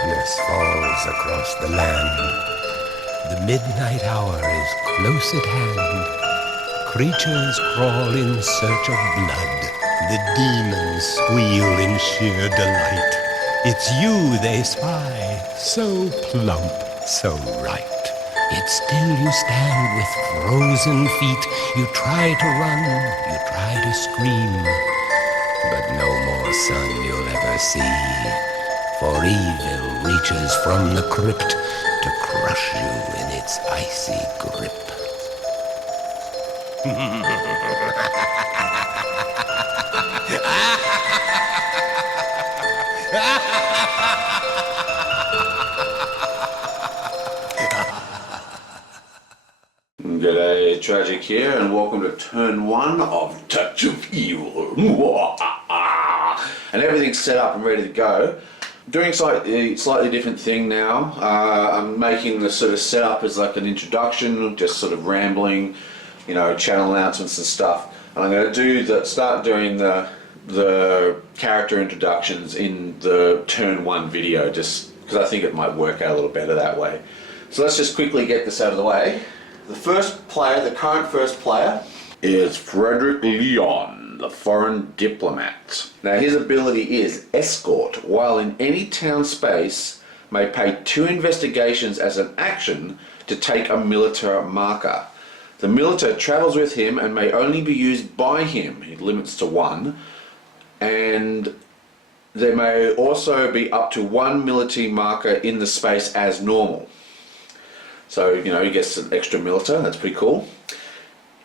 darkness falls across the land. The midnight hour is close at hand. Creatures crawl in search of blood. The demons squeal in sheer delight. It's you they spy, so plump, so right. Yet still you stand with frozen feet. You try to run, you try to scream, but no more sun you'll ever see. For evil reaches from the crypt to crush you in its icy grip. G'day, Tragic here, and welcome to turn one of Touch of Evil. And everything's set up and ready to go. Doing slightly different thing now. I'm making the sort of setup as like an introduction, just sort of rambling, you know, channel announcements and stuff. And I'm going to start doing the character introductions in the turn one video, just because I think it might work out a little better that way. So let's just quickly get this out of the way. The first player, the current first player, is Frederick Leon, the foreign diplomat. Now his ability is Escort, while in any town space, may pay 2 investigations as an action to take a militar marker. The militar travels with him and may only be used by him. It limits to 1. And there may also be up to 1 military marker in the space as normal. So, you know, he gets an extra militar, that's pretty cool.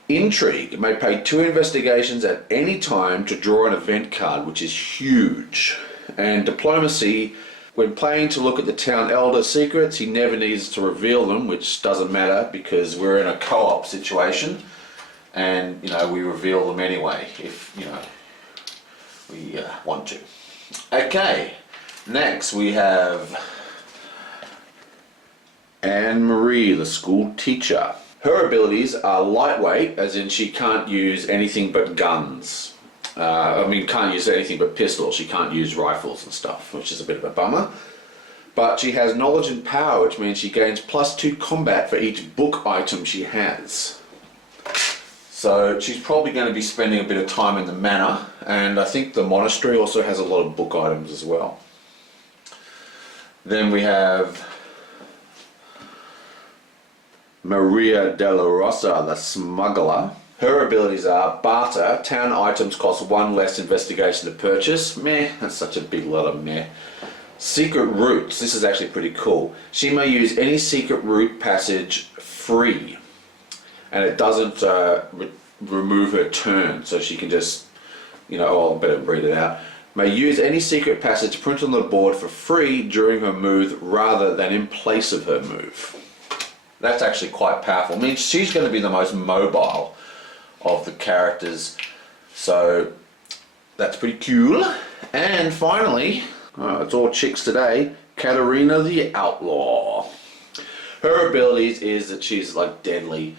Intrigue, it may pay 2 investigations at any time to draw an event card, which is huge. And diplomacy, when playing to look at the town elder's secrets, he never needs to reveal them, which doesn't matter because we're in a co-op situation. And, you know, we reveal them anyway, if, you know, we want to. Okay, next we have Anne-Marie, the school teacher. Her abilities are lightweight, as in she can't use anything but guns. Can't use anything but pistols. She can't use rifles and stuff, which is a bit of a bummer. But she has knowledge and power, which means she gains +2 combat for each book item she has. So she's probably going to be spending a bit of time in the manor, and I think the monastery also has a lot of book items as well. Then we have Maria de la Rosa, the smuggler. Her abilities are barter, town items cost 1 less investigation to purchase. Meh, that's such a big lot of meh. Secret routes, this is actually pretty cool. She may use any secret route passage free, and it doesn't remove her turn, so she can just, you know, I'll better read it out. May use any secret passage printed on the board for free during her move rather than in place of her move. That's actually quite powerful. I mean, she's going to be the most mobile of the characters, so that's pretty cool. And finally, it's all chicks today, Katerina the Outlaw. Her abilities is that she's like deadly.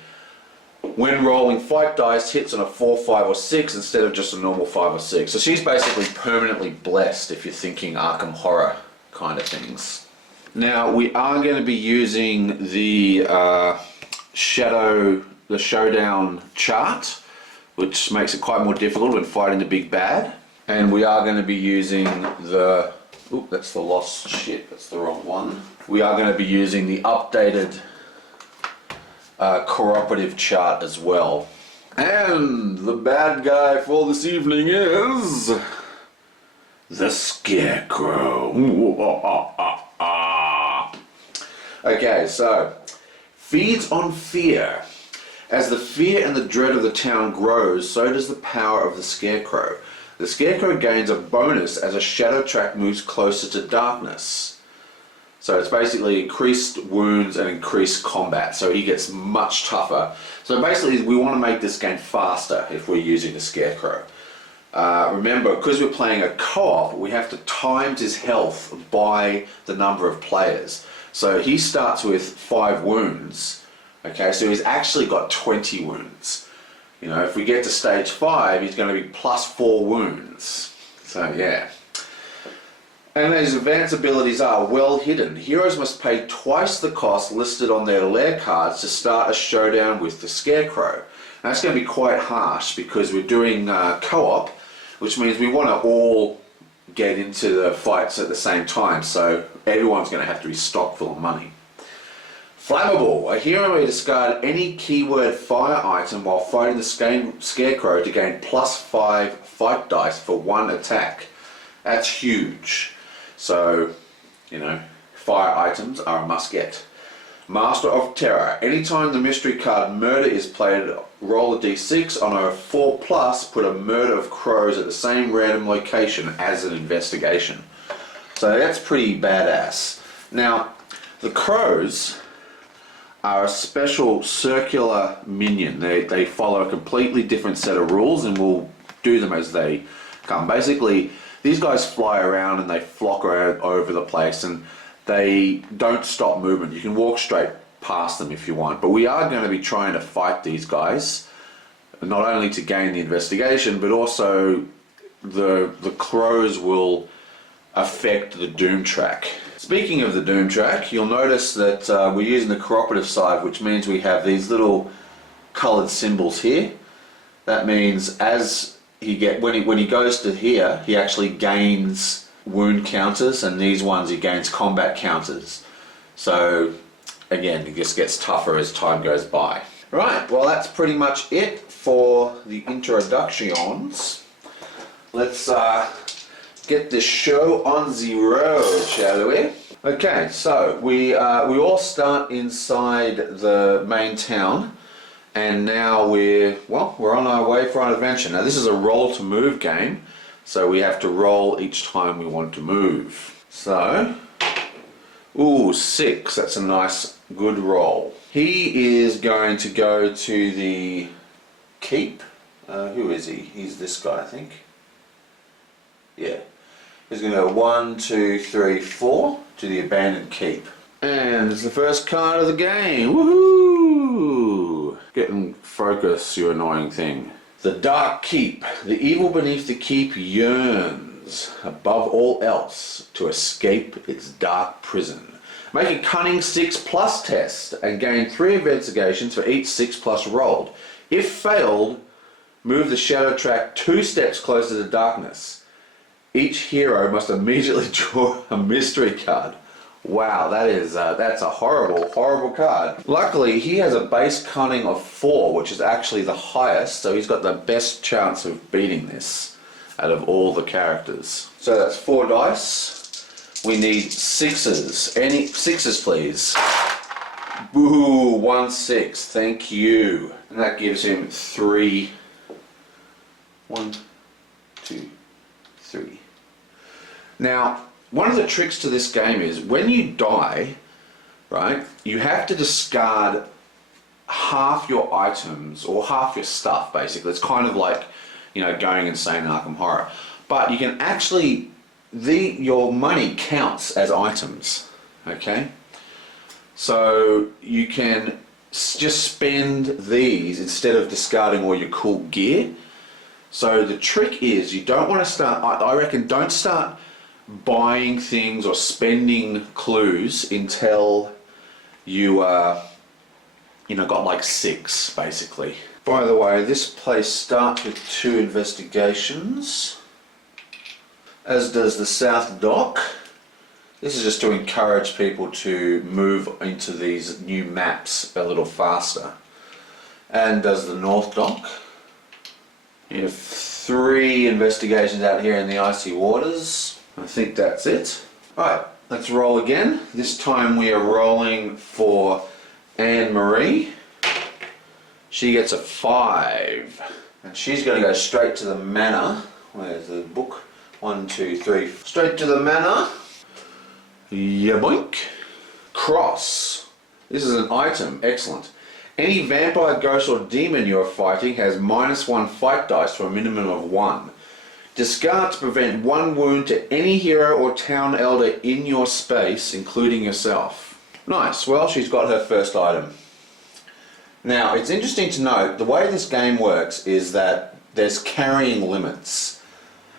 When rolling fight dice, hits on a 4, 5 or 6 instead of just a normal 5 or 6. So she's basically permanently blessed if you're thinking Arkham Horror kind of things. Now we are going to be using the showdown chart, which makes it quite more difficult when fighting the big bad. And we are going to be using the, that's the lost shit, that's the wrong one. We are going to be using the updated cooperative chart as well. And the bad guy for this evening is the Scarecrow. Okay, so feeds on fear. As the fear and the dread of the town grows, so does the power of the Scarecrow. The Scarecrow gains a bonus as a shadow track moves closer to darkness. So it's basically increased wounds and increased combat, so he gets much tougher. So basically we want to make this game faster if we're using the Scarecrow. Remember, because we're playing a co-op, we have to time his health by the number of players. So he starts with 5 wounds, okay, so he's actually got 20 wounds. You know, if we get to stage 5, he's going to be +4 wounds. So yeah. And these advanced abilities are well hidden. Heroes must pay twice the cost listed on their lair cards to start a showdown with the Scarecrow. Now that's going to be quite harsh because we're doing co-op, which means we want to all get into the fights at the same time, so everyone's going to have to be stocked full of money. Flammable. A hero may discard any keyword fire item while fighting the Scarecrow to gain +5 fight dice for one attack. That's huge. So, you know, fire items are a must get. Master of Terror. Anytime the mystery card Murder is played, roll a d6. On a 4+, put a Murder of Crows at the same random location as an investigation. So that's pretty badass. Now, the crows are a special circular minion. They follow a completely different set of rules, and we'll do them as they come. Basically, these guys fly around and they flock around over the place, and they don't stop movement. You can walk straight past them if you want, but we are going to be trying to fight these guys, not only to gain the investigation, but also the crows will affect the Doom track. Speaking of the Doom track, you'll notice that we're using the cooperative side, which means we have these little coloured symbols here. That means when he goes to here, he actually gains wound counters, and these ones he gains combat counters. So again, it just gets tougher as time goes by. Right, well that's pretty much it for the introductions. Let's get this show on the road, shall we? Okay, so we all start inside the main town. And now we're on our way for an adventure. Now this is a roll to move game, so we have to roll each time we want to move. So, 6, that's a nice, good roll. He is going to go to the keep. Who is he? He's this guy, I think. Yeah. He's going to go 1, 2, 3, 4 to the abandoned keep. And it's the first card of the game. Woohoo! Get in focus, you annoying thing. The Dark Keep. The evil beneath the keep yearns, above all else, to escape its dark prison. Make a cunning 6+ test and gain 3 investigations for each 6+ rolled. If failed, move the shadow track 2 steps closer to darkness. Each hero must immediately draw a mystery card. Wow, that's a horrible, horrible card. Luckily, he has a base cunning of 4, which is actually the highest, so he's got the best chance of beating this out of all the characters. So that's 4 dice. We need 6s. Any 6s, please. Boo, 1 6. Thank you. And that gives him 3. 1, 2, 3. Now, one of the tricks to this game is when you die, right, you have to discard half your items or half your stuff, basically. It's kind of like, you know, going insane in Arkham Horror. But you can actually, your money counts as items, okay? So you can just spend these instead of discarding all your cool gear. So the trick is you don't want to start, I reckon, don't start buying things or spending clues until you got like 6, basically. By the way, this place starts with 2 investigations, as does the South Dock. This is just to encourage people to move into these new maps a little faster. And does the North Dock. You have 3 investigations out here in the icy waters. I think that's it. Alright, let's roll again. This time we are rolling for Anne-Marie. She gets a 5. And she's going to go straight to the manor. Where's the book? 1, 2, 3. Straight to the manor. Yaboink. Cross. This is an item. Excellent. Any vampire, ghost or demon you are fighting has -1 fight dice for a minimum of 1. Discard to prevent 1 wound to any hero or town elder in your space, including yourself. Nice. Well, she's got her first item. Now, it's interesting to note, the way this game works is that there's carrying limits.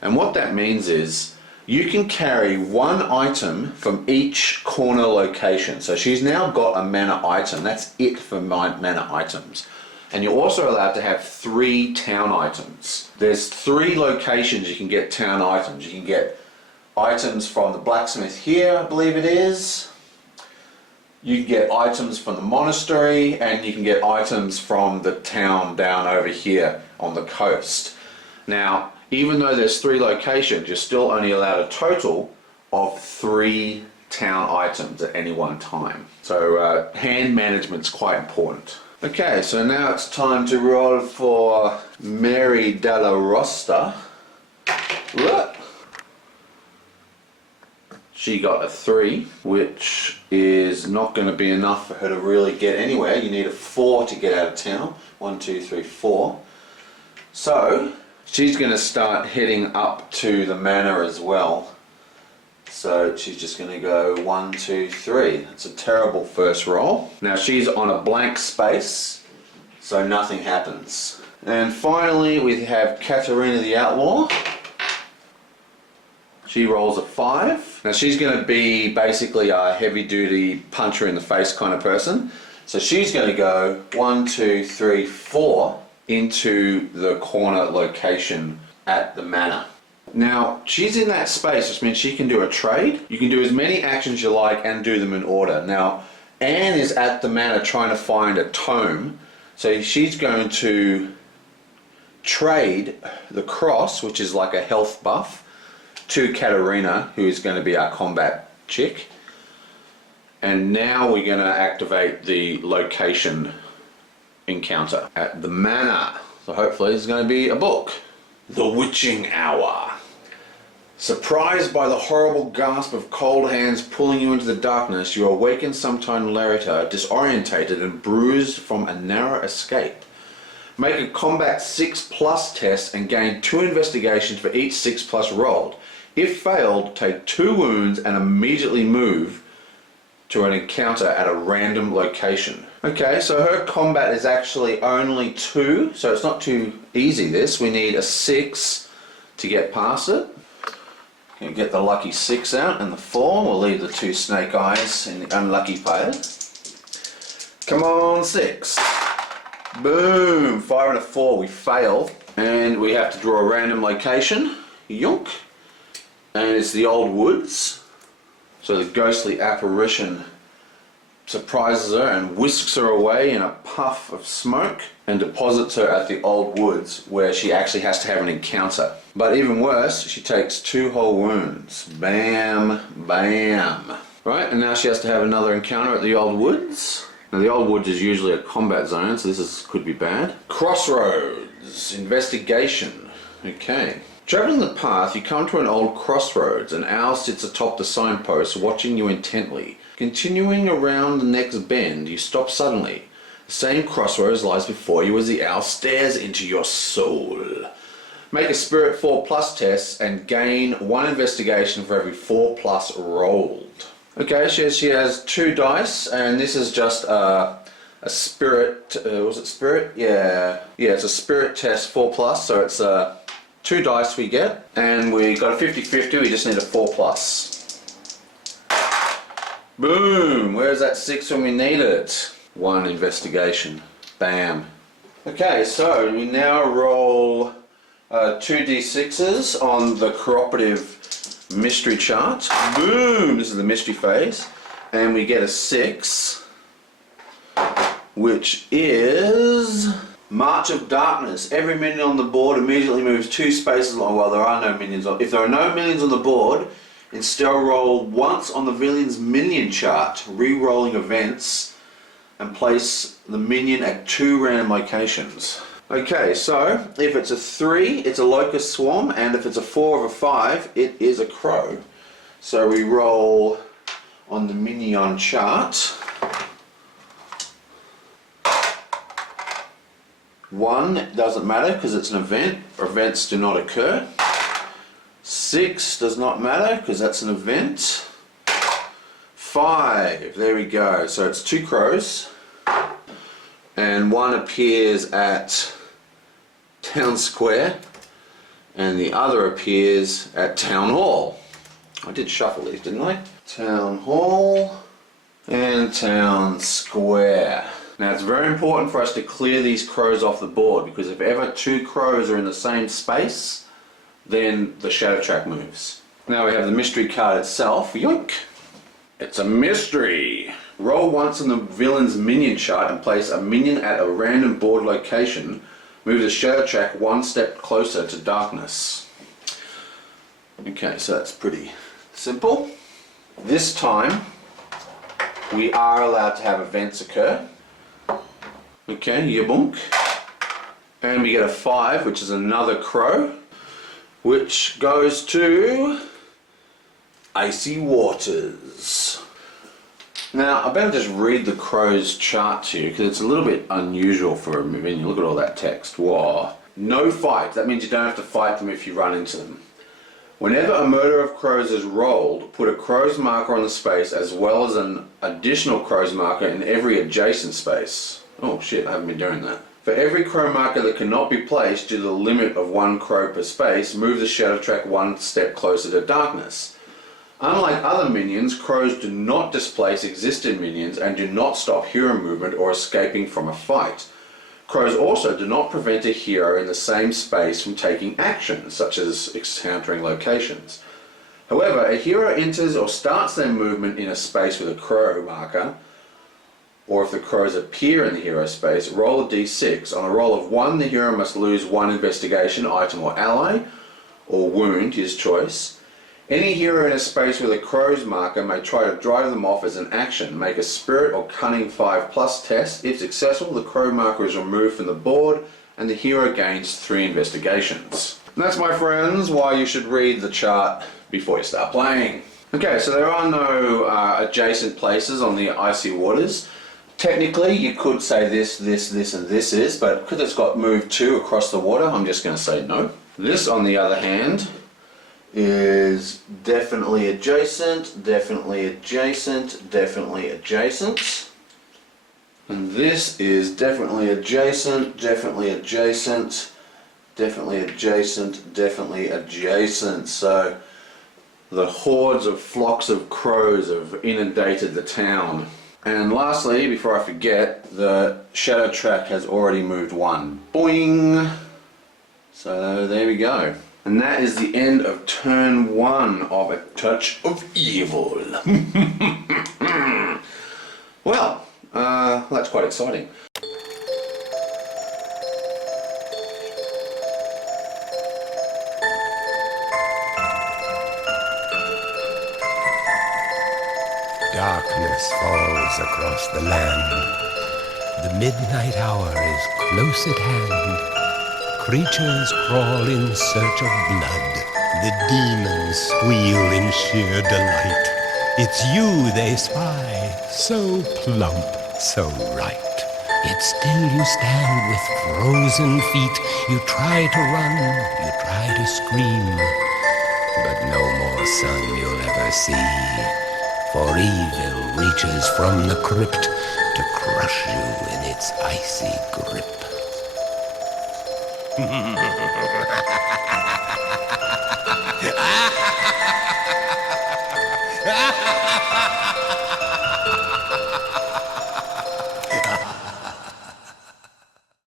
And what that means is, you can carry one item from each corner location. So she's now got a manor item. That's it for manor items. And you're also allowed to have 3 town items. There's 3 locations you can get town items. You can get items from the blacksmith here, I believe it is. You can get items from the monastery, and you can get items from the town down over here on the coast. Now, even though there's 3 locations, you're still only allowed a total of 3 town items at any one time. So hand management's quite important. Okay, so now it's time to roll for Mary Della Rosta. Look. She got a 3, which is not going to be enough for her to really get anywhere. You need a 4 to get out of town. 1, 2, 3, 4. So she's going to start heading up to the manor as well. So she's just going to go 1, 2, 3. That's a terrible first roll. Now she's on a blank space, so nothing happens. And finally we have Katerina the Outlaw. She rolls a 5. Now she's going to be basically a heavy duty puncher in the face kind of person. So she's going to go 1, 2, 3, 4 into the corner location at the manor. Now she's in that space, which means she can do a trade. You can do as many actions you like and do them in order. Now Anne is at the manor trying to find a tome. So she's going to trade the cross, which is like a health buff, to Katerina, who is going to be our combat chick. And now we're going to activate the location encounter at the manor. So hopefully there's going to be a book. The Witching Hour. Surprised by the horrible gasp of cold hands pulling you into the darkness, you awaken sometime later, disorientated and bruised from a narrow escape. Make a combat 6+ test and gain 2 investigations for each 6+ rolled. If failed, take 2 wounds and immediately move to an encounter at a random location. Okay, so her combat is actually only 2, so it's not too easy this. We need a 6 to get past it. Can get the lucky 6 out and the 4. We'll leave the 2 snake eyes in the unlucky pile. Come on, 6. Boom! 5 and a 4, we fail. And we have to draw a random location. Yonk. And it's the old woods. So the ghostly apparition surprises her and whisks her away in a puff of smoke and deposits her at the old woods, where she actually has to have an encounter. But even worse, she takes 2 whole wounds. Bam, bam. Right, and now she has to have another encounter at the old woods. Now the old woods is usually a combat zone, so could be bad. Crossroads, investigation. Okay. Travelling the path, you come to an old crossroads. An owl sits atop the signpost, watching you intently. Continuing around the next bend, you stop suddenly. The same crossroads lies before you as the owl stares into your soul. Make a Spirit 4+ test and gain 1 investigation for every 4+ rolled. Okay, she has 2 dice, and this is just a spirit. Was it spirit? Yeah, it's a spirit test 4+, so it's 2 dice we get, and we got a 50-50, we just need a 4+. Boom! Where's that 6 when we need it? 1 investigation. Bam. Okay, so we now roll 2d6s on the cooperative mystery chart. Boom! This is the mystery phase. And we get a 6, which is March of Darkness. Every minion on the board immediately moves 2 spaces along. Well, there are no minions on. If there are no minions on the board, instead roll once on the villain's minion chart, re-rolling events, and place the minion at 2 random locations. Okay, so if it's a 3, it's a locust swarm, and if it's a 4 or a 5, it is a crow. So we roll on the minion chart. 1 doesn't matter because it's an event. Events do not occur. 6 does not matter because that's an event. 5, there we go. So it's 2 crows. And 1 appears at Town Square and the other appears at Town Hall. I did shuffle these, didn't I? Town Hall and Town Square. Now it's very important for us to clear these crows off the board, because if ever two crows are in the same space, then the shadow track moves. Now we have the mystery card itself. Yoink! It's a mystery. Roll once on the villain's minion chart and place a minion at a random board location. Move the shadow track one step closer to darkness. Okay, so that's pretty simple. This time we are allowed to have events occur. Okay, yabunk. And we get a 5, which is another crow, which goes to Icy Waters. Now, I better just read the crow's chart to you, because it's a little bit unusual for a minion. Look at all that text. Whoa. No fight. That means you don't have to fight them if you run into them. Whenever a murder of crows is rolled, put a crow's marker on the space as well as an additional crow's marker in every adjacent space. Oh shit, I haven't been doing that. For every crow marker that cannot be placed due to the limit of one crow per space, move the shadow track one step closer to darkness. Unlike other minions, crows do not displace existing minions and do not stop hero movement or escaping from a fight. Crows also do not prevent a hero in the same space from taking action, such as encountering locations. However, a hero enters or starts their movement in a space with a crow marker, or if the crows appear in the hero space, roll a d6. On a roll of 1, the hero must lose 1 investigation, item or ally, or wound, his choice. Any hero in a space with a crow's marker may try to drive them off as an action. Make a spirit or cunning 5+ test. If successful, the crow marker is removed from the board and the hero gains 3 investigations. And that's, my friends, why you should read the chart before you start playing. Okay, so there are no adjacent places on the Icy Waters. Technically, you could say this, and this is, but because it's got move 2 across the water, I'm just going to say no. This, on the other hand, is definitely adjacent, definitely adjacent, definitely adjacent. And this is definitely adjacent, definitely adjacent, definitely adjacent, definitely adjacent. So the hordes of flocks of crows have inundated the town. And lastly, before I forget, the shadow track has already moved 1. Boing! So there we go. And that is the end of turn 1 of A Touch of Evil. Well, that's quite exciting. Darkness falls across the land. The midnight hour is close at hand. Creatures crawl in search of blood. The demons squeal in sheer delight. It's you they spy, so plump, so right. Yet still you stand with frozen feet. You try to run, you try to scream, but no more sun you'll ever see. For evil reaches from the crypt to crush you in its icy grip.